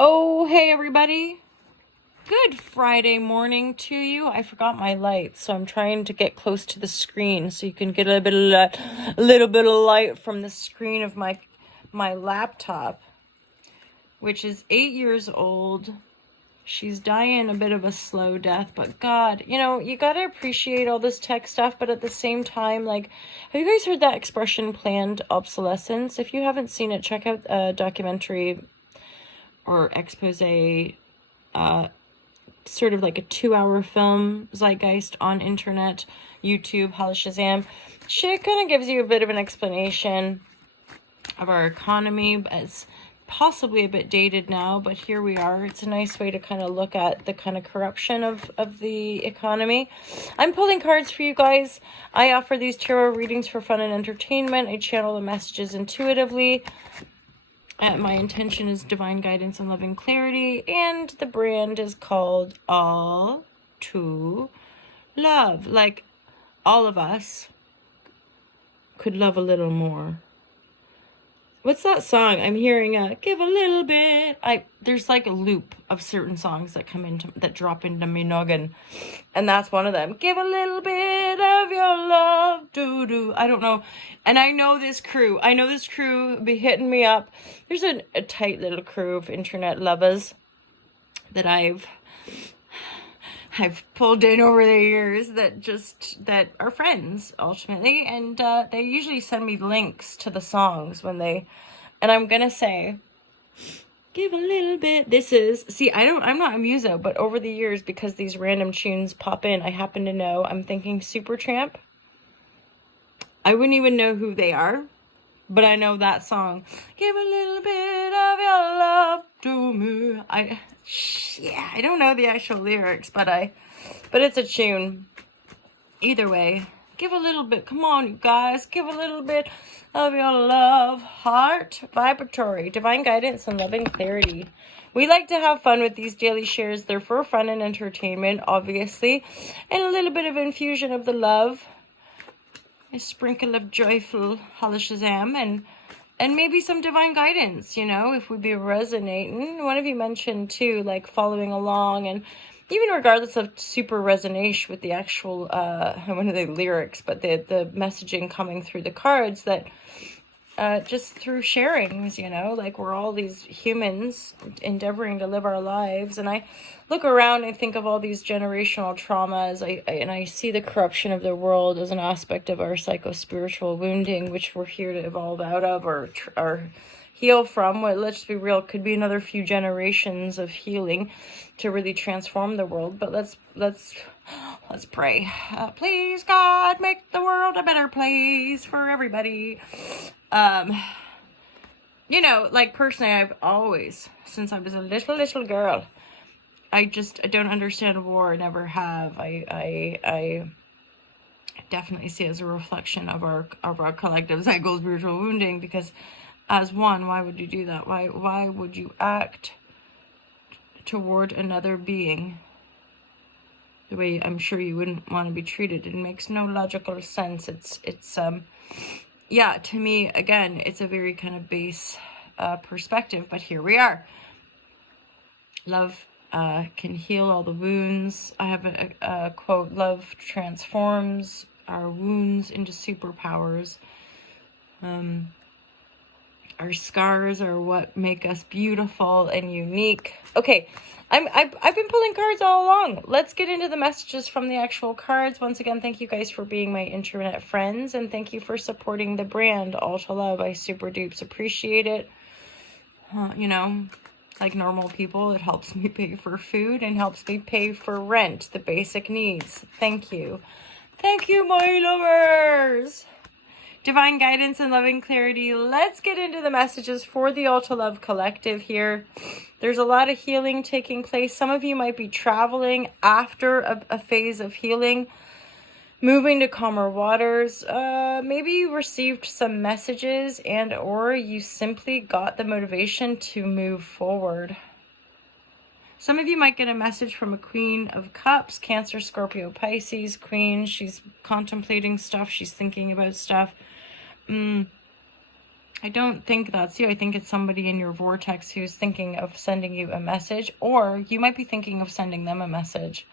Oh, hey everybody. Good Friday morning to you. I forgot my light, so I'm trying to get close to the screen so you can get a little bit of light from the screen of my laptop, which is 8 years old. She's dying a bit of a slow death, but God, you got to appreciate all this tech stuff, but at the same time, like, have you guys heard that expression, planned obsolescence? If you haven't seen it, check out a documentary or expose, sort of like a 2-hour film, Zeitgeist, on internet, YouTube, Holla Shazam. She kind of gives you a bit of an explanation of our economy. It's possibly a bit dated now, but here we are. It's a nice way to kind of look at the kind of corruption of the economy. I'm pulling cards for you guys. I offer these tarot readings for fun and entertainment. I channel the messages intuitively. My intention is divine guidance and loving clarity, and the brand is called All to Love. Like, all of us could love a little more. What's that song? I'm hearing give a little bit. There's like a loop of certain songs that drop into me noggin, and that's one of them. Give a little bit of your love, doo-doo. I don't know. And I know this crew be hitting me up. There's a tight little crew of internet lovers that I've pulled in over the years that are friends ultimately, and they usually send me links to the songs and I'm gonna say, give a little bit. I'm not a muso, but over the years, because these random tunes pop in, I happen to know. I'm thinking Supertramp. I wouldn't even know who they are, but I know that song. Give a little bit of your love to me. I don't know the actual lyrics, but it's a tune. Either way, give a little bit. Come on, you guys. Give a little bit of your love. Heart vibratory. Divine guidance and loving clarity. We like to have fun with these daily shares. They're for fun and entertainment, obviously. And a little bit of infusion of the love. A sprinkle of joyful Holla Shazam, and maybe some divine guidance, if we be resonating. One of you mentioned too, like following along, and even regardless of super resonation with the actual one of the lyrics, but the messaging coming through the cards, that just through sharings, like we're all these humans endeavoring to live our lives. And I look around and think of all these generational traumas, and I see the corruption of the world as an aspect of our psycho-spiritual wounding, which we're here to evolve out of or heal from. Well, let's be real, could be another few generations of healing to really transform the world. But let's pray. Please, God, make the world a better place for everybody. Like personally, I've always, since I was a little girl, I don't understand war, never have. I definitely see it as a reflection of our collective psycho spiritual wounding, because as one, why would you do that? Why would you act toward another being the way I'm sure you wouldn't want to be treated? It makes no logical sense. It's to me, again, it's a very kind of base perspective, but here we are. Love can heal all the wounds. I have a quote: love transforms our wounds into superpowers. Our scars are what make us beautiful and unique. Okay, I've been pulling cards all along. Let's get into the messages from the actual cards. Once again, thank you guys for being my internet friends, and thank you for supporting the brand All to Love. I super dupes appreciate it. Like normal people, it helps me pay for food and helps me pay for rent, the basic needs. Thank you, my lovers. Divine guidance and loving clarity. Let's get into the messages for the All to Love collective here. There's a lot of healing taking place. Some of you might be traveling after a phase of healing, moving to calmer waters. Maybe you received some messages, and or you simply got the motivation to move forward. Some of you might get a message from a Queen of Cups, Cancer, Scorpio, Pisces. Queen, she's contemplating stuff. She's thinking about stuff. I don't think that's you. I think it's somebody in your vortex who's thinking of sending you a message, or you might be thinking of sending them a message.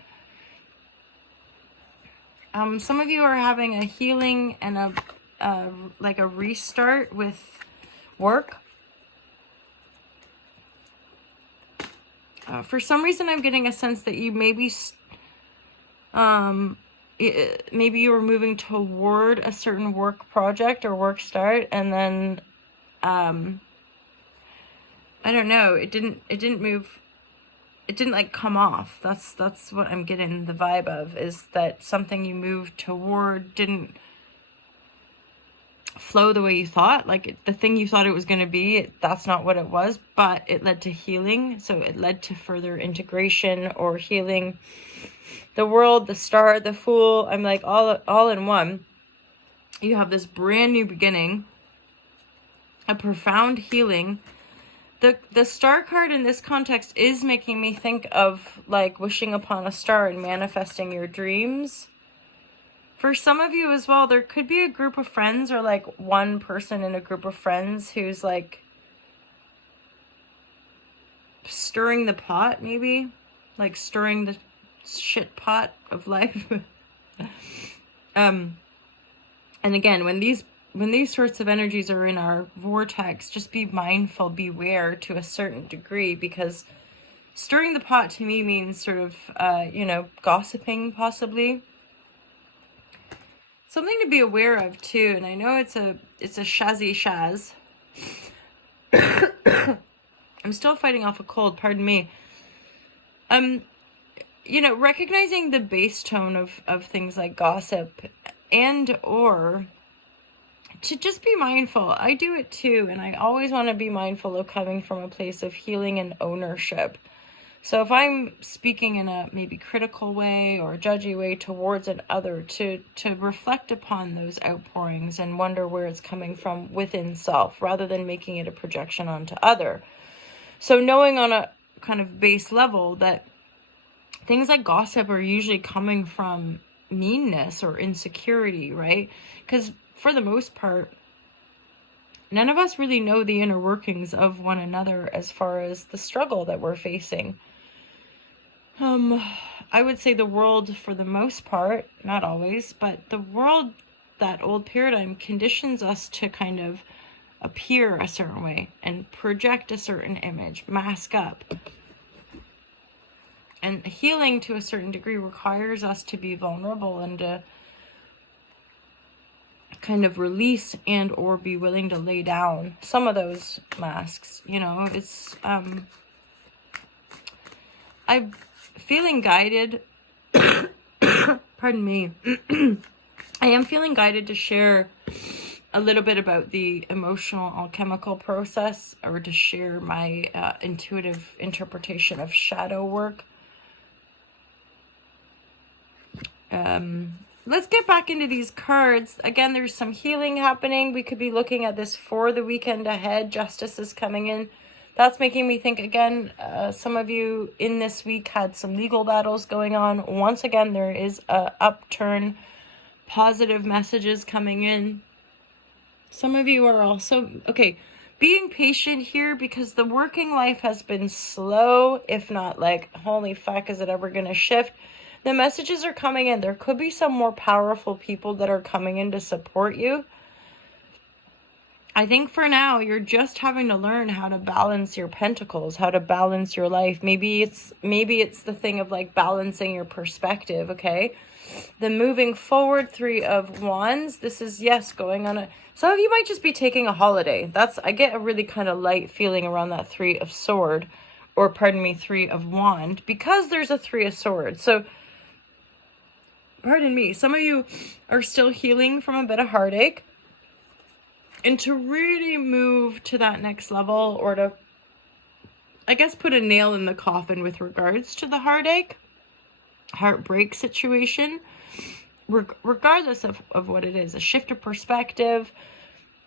Some of you are having a healing and like a restart with work. For some reason, I'm getting a sense that you maybe you were moving toward a certain work project or work start, and then I don't know, it didn't move, it didn't like come off. That's what I'm getting the vibe of, is that something you moved toward didn't flow the way you thought, like the thing you thought it was going to be, that's not what it was, but it led to healing. So it led to further integration or healing. The world, the star, the fool, I'm like all in one. You have this brand new beginning, a profound healing. The star card in this context is making me think of like wishing upon a star and manifesting your dreams. For some of you as well, there could be a group of friends, or like one person in a group of friends who's like stirring the pot, maybe like stirring the shit pot of life. And again, when these sorts of energies are in our vortex, just be mindful, beware to a certain degree, because stirring the pot to me means sort of, gossiping possibly. Something to be aware of too, and I know it's a shazzy shaz. I'm still fighting off a cold, pardon me. Recognizing the base tone of things like gossip, and or to just be mindful. I do it too, and I always want to be mindful of coming from a place of healing and ownership. So if I'm speaking in a maybe critical way or judgy way towards an other, to reflect upon those outpourings and wonder where it's coming from within self, rather than making it a projection onto other. So knowing on a kind of base level that things like gossip are usually coming from meanness or insecurity, right? Because for the most part, none of us really know the inner workings of one another as far as the struggle that we're facing. I would say the world, for the most part, not always, but the world, that old paradigm, conditions us to kind of appear a certain way and project a certain image, mask up. And healing to a certain degree requires us to be vulnerable and to kind of release and or be willing to lay down some of those masks. It's I'm feeling guided. Pardon me. I am feeling guided to share a little bit about the emotional alchemical process, or to share my intuitive interpretation of shadow work. Let's get back into these cards. Again, there's some healing happening. We could be looking at this for the weekend ahead. Justice is coming in. That's making me think, again, some of you in this week had some legal battles going on. Once again, there is a upturn, positive messages coming in. Some of you are also, being patient here, because the working life has been slow, if not like, holy fuck, is it ever going to shift? The messages are coming in. There could be some more powerful people that are coming in to support you. I think for now, you're just having to learn how to balance your pentacles, how to balance your life. Maybe it's the thing of like balancing your perspective, okay? The moving forward 3 of Wands. This is, yes, going on some of you might just be taking a holiday. I get a really kind of light feeling around that 3 of Sword, or pardon me, 3 of Wand, because there's a 3 of Swords. So, pardon me, some of you are still healing from a bit of heartache. And to really move to that next level, or to, I guess, put a nail in the coffin with regards to the heartbreak situation, regardless of what it is, a shift of perspective,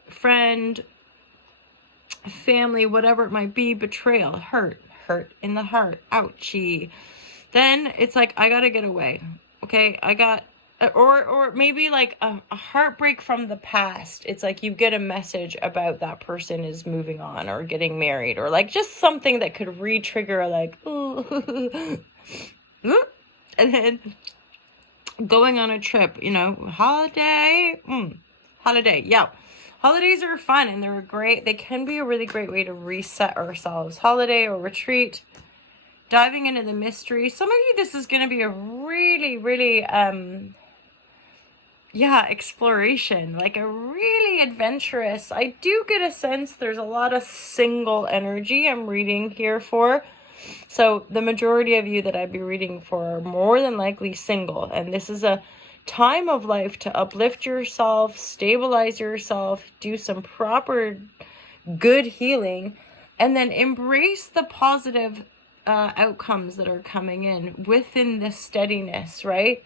friend, family, whatever it might be, betrayal, hurt in the heart, ouchie. Then it's like, I gotta get away. Okay, I got or maybe like a heartbreak from the past. It's like you get a message about that person is moving on or getting married, or like just something that could re-trigger like, ooh. And then going on a trip, you know, holiday. Yeah. Holidays are fun, and they can be a really great way to reset ourselves. Holiday or retreat, diving into the mystery. Some of you, this is going to be a really, really, exploration, like a really adventurous. I do get a sense there's a lot of single energy I'm reading here for. So the majority of you that I'd be reading for are more than likely single. And this is a time of life to uplift yourself, stabilize yourself, do some proper good healing, and then embrace the positive outcomes that are coming in within the steadiness, right?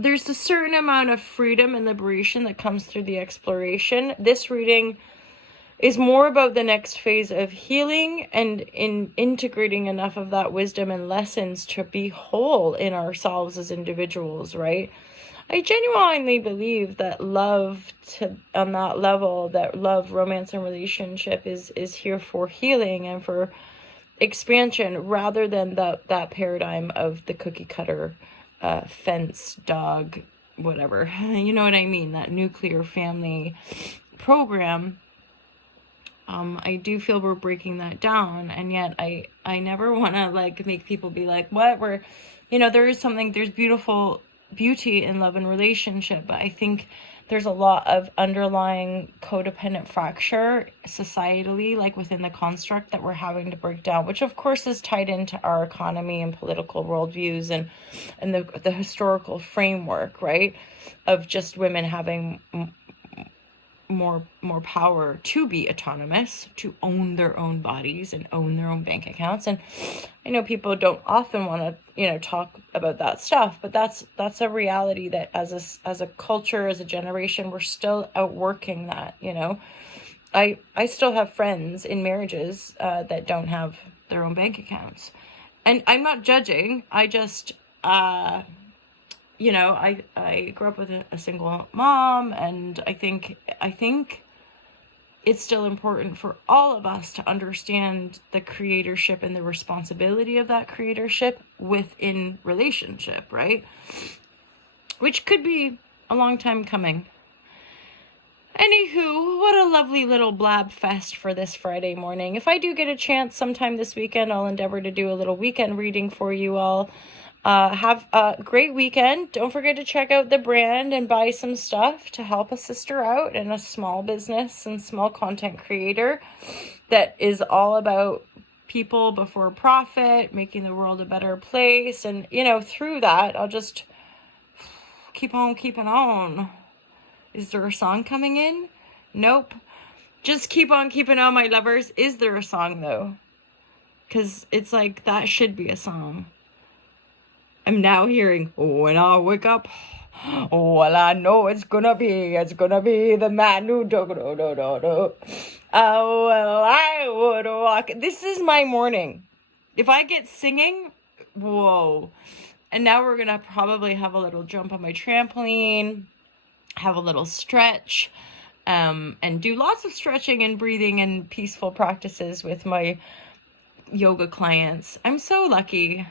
There's a certain amount of freedom and liberation that comes through the exploration. This reading is more about the next phase of healing and in integrating enough of that wisdom and lessons to be whole in ourselves as individuals, right? I genuinely believe that love on that level, that love, romance, and relationship is here for healing and for expansion, rather than that paradigm of the cookie cutter fence dog, whatever. You know what I mean? That nuclear family program. I do feel we're breaking that down, and yet I never want to like make people be like, what? There's beauty in love and relationship, but I think there's a lot of underlying codependent fracture societally, like within the construct that we're having to break down, which of course is tied into our economy and political worldviews and the historical framework, right, of just women having more power to be autonomous, to own their own bodies and own their own bank accounts. And I know people don't often want to, talk about that stuff, but that's a reality that as a culture, as a generation, we're still outworking that. I still have friends in marriages that don't have their own bank accounts, and I'm not judging. I just I grew up with a single mom, and I think it's still important for all of us to understand the creatorship and the responsibility of that creatorship within relationship, right? Which could be a long time coming. Anywho, what a lovely little blab fest for this Friday morning. If I do get a chance sometime this weekend, I'll endeavor to do a little weekend reading for you all. Have a great weekend. Don't forget to check out the brand and buy some stuff to help a sister out and a small business and small content creator that is all about people before profit, making the world a better place. And, through that, I'll just keep on keeping on. Is there a song coming in? Nope. Just keep on keeping on, my lovers. Is there a song, though? Because it's like, that should be a song. I'm now hearing, when I wake up, well, I know it's gonna be the man who do. Oh, well, I would walk. This is my morning. If I get singing, whoa. And now we're gonna probably have a little jump on my trampoline, have a little stretch, and do lots of stretching and breathing and peaceful practices with my yoga clients. I'm so lucky.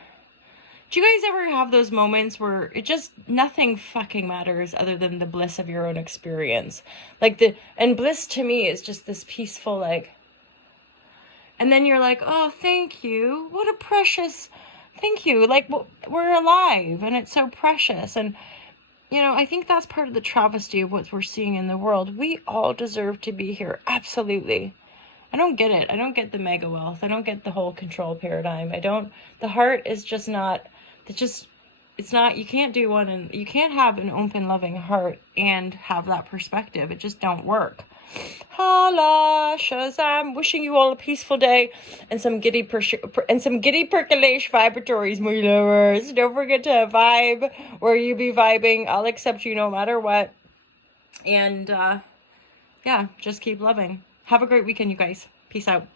Do you guys ever have those moments where nothing fucking matters other than the bliss of your own experience? And bliss to me is just this peaceful, and then you're like, oh, thank you. What a precious, thank you. Like, we're alive and it's so precious. And, I think that's part of the travesty of what we're seeing in the world. We all deserve to be here. Absolutely. I don't get it. I don't get the mega wealth. I don't get the whole control paradigm. The heart is just not, it's not, you can't do one, and you can't have an open, loving heart and have that perspective. It just don't work. Holla, Shazam. Wishing you all a peaceful day and some giddy percolation vibratories, my lovers. Don't forget to vibe where you be vibing. I'll accept you no matter what. And, just keep loving. Have a great weekend, you guys. Peace out.